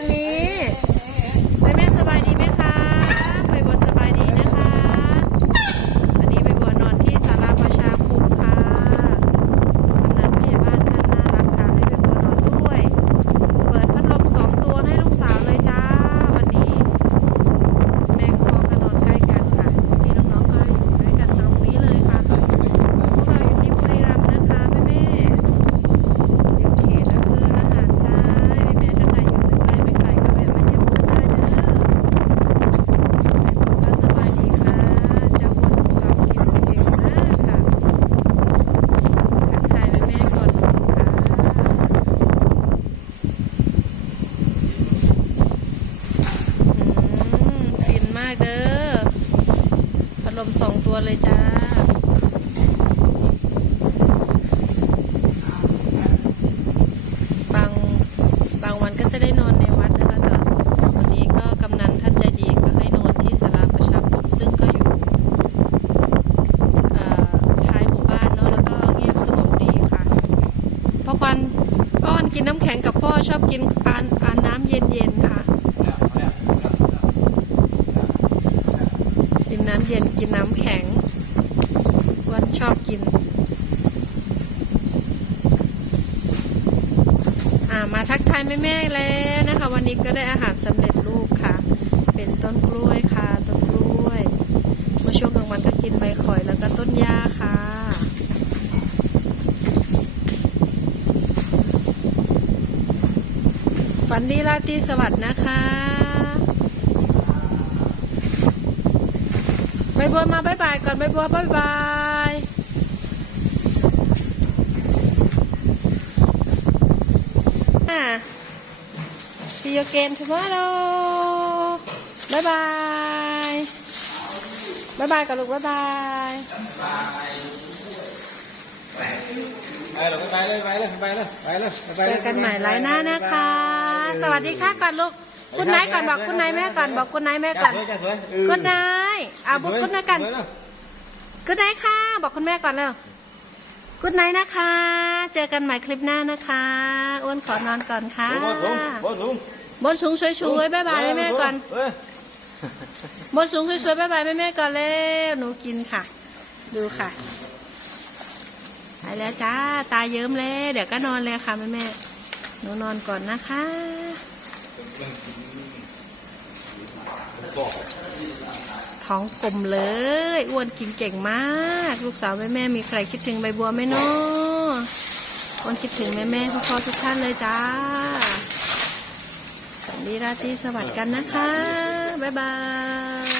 Johnny. เด้อประลมสองตัวเลยจ้า บางบางวันก็จะได้นอนในวัดนะคะแต่วันนี้ก็กำนันท่านใจดีก็ให้นอนที่ศาลาประชาคมซึ่งก็อยู่ท้ายหมู่บ้านเนาะแล้วก็เงียบสงบดีค่ะพ่อควันอ้อนกินน้ำแข็งกับพ่อชอบกินอ่านอานน้ำเย็นๆค่ะ กินน้ำ เย็นกินน้ำแข็งวันชอบกิน อ่ามาทักทายแม่ๆแล้วนะคะ วันนี้ก็ได้อาหารสำเร็จรูปค่ะ เป็นต้นกล้วยค่ะ ต้นกล้วย เมื่อช่วงกลางวันก็กินใบข่อยแล้วก็ต้นหญ้าค่ะฝันดีราตรีสวัสดิ์นะคะใบบัวมาบายบายก่อนใบบัวบายบายอะ See you again tomorrow บายบายบายบายกับลูกบายบายไปเลยไปเลยไปเลยไปเลยไปเลยไปเจเลยอกันใหม่ไลน์หน้านะคะ สวัสดีค่ะก่อนลูก คุณนายก่อนบอกคุณนายแม่ก่อนบอกคุณนายแม่ก่อนสวยๆเออคุณนาย อะบอกคุณนายก่อนสวยๆะคุณนายค่ะ บอกคุณแม่ก่อนเร็วคุณนายนะคะ เจอกันใหม่คลิปหน้านะคะอ้วนขอนอนก่อนค่ะบนสูงบนสูงบนสูงสวยๆบายบายแม่ๆก่อนเอ้ยบนสูงสวยๆบายบายแม่ๆก่อนเร็วหนูกินค่ะ ดูค่ะไปแล้วจ้าตาเยิ้มแล้วเดี๋ยวก็นอนเลยค่ะแม่ๆหนูนอนก่อนนะคะ ท้องกลมเลย อ้วนกินเก่งมาก ลูกสาวแม่แม่มีใครคิดถึงใบบัวไหมเนาะอ้วนคิดถึงแม่แม่พ่อทุกท่านเลยจ้าสวัสดีราตรีสวัสดิ์กันนะคะ บ๊ายบาย